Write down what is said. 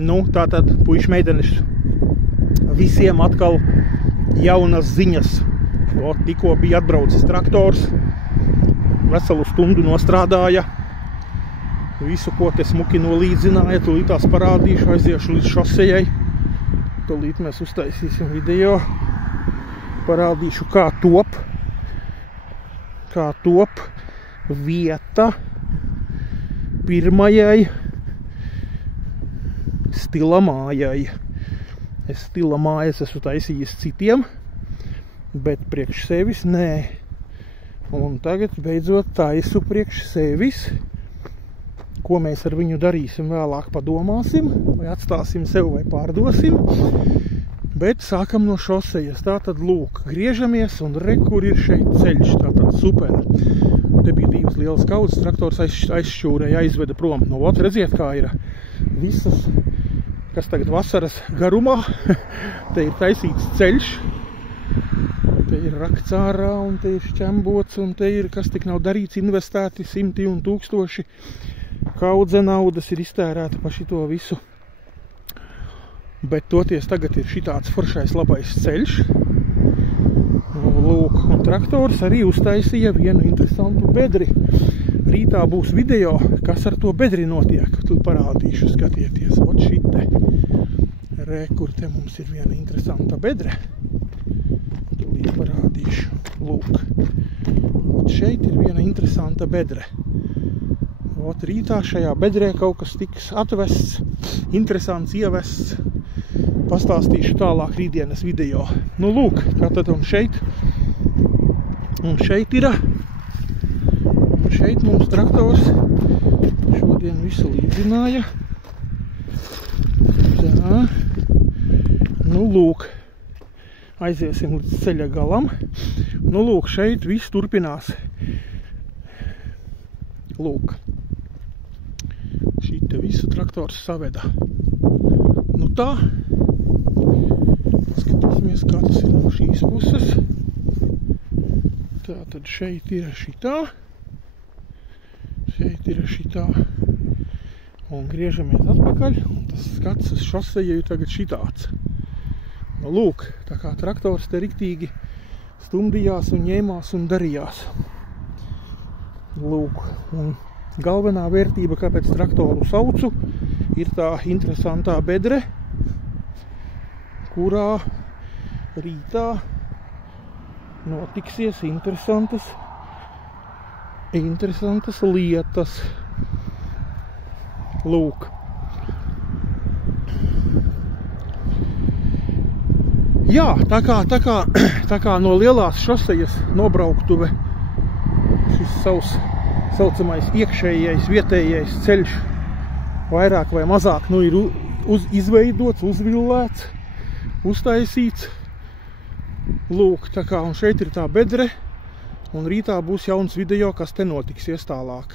Nu, tātad, puiši meitenes, visiem atkal jaunas ziņas. Tikko bija atbraucis traktors, veselu stundu nostrādāja, visu, ko te smuki nolīdzināja, tūlīt tās parādīšu, aiziešu līdz šosejai. Tūlīt mēs uztaisīsim video, parādīšu, kā top vieta pirmajai stila mājai. Es stila mājas esmu taisījis citiem, bet priekš sevis nē. Un tagad beidzot taisu priekš sevis. Ko mēs ar viņu darīsim vēlāk, padomāsim, vai atstāsim sev vai pārdosim. Bet sākam no šosejas. Tātad lūk, griežamies un re, kur ir šeit ceļš. Tātad super. Te bija divas lielas kaudzes, traktors aizšķūrēja, aizveda prom. Nu, ot, redziet, kā ir visas, kas tagad vasaras garumā. Te ir taisīts ceļš. Te ir rakts ārā un te ir šķembots un te ir, kas tik nav darīts, investēti simti un tūkstoši. Kaudze naudas ir iztērēta pa šito visu. Bet toties tagad ir šitāds foršais labais ceļš. Lūk, un traktors arī uztaisīja vienu interesantu bedri. Rītā būs video, kas ar to bedri notiek. Tu parādīšu, skatieties, ot šite. Re, kur te mums ir viena interesanta bedre. Tūlīt parādīšu. Lūk. Ot šeit ir viena interesanta bedre. Ot rītā šajā bedrē kaut kas tiks atvests, interesants ievests. Pastāstīšu tālāk rītdienas video. Nu lūk, tātad un šeit ir. Un šeit mums traktors šodien visu līdzināja. Tā. Nu lūk, aiziesim līdz ceļa galam. Nu lūk, šeit viss turpinās. Lūk. Šite visu traktors saveda. Nu tā. Skatīsimies, kā tas ir no šīs puses. Tātad šeit ir šitā. Šeit ir šitā. Un griežamies atpakaļ. Un tas skats uz šoseju tagad šitāds. Nu lūk, tā kā traktors te riktīgi stumdījās un ņēmās un darījās. Lūk, un galvenā vērtība, kāpēc traktoru saucu, ir tā interesantā bedre, kurā rītā notiksies interesantas lietas. Lūk. Jā, tā kā no lielās šosejas nobrauktuve šis savs saucamais iekšējais, vietējais ceļš vairāk vai mazāk ir izveidots, uzvillēts, uztaisīts. Lūk, tā kā un šeit ir tā bedre, un rītā būs jauns video, kas te notiksies tālāk.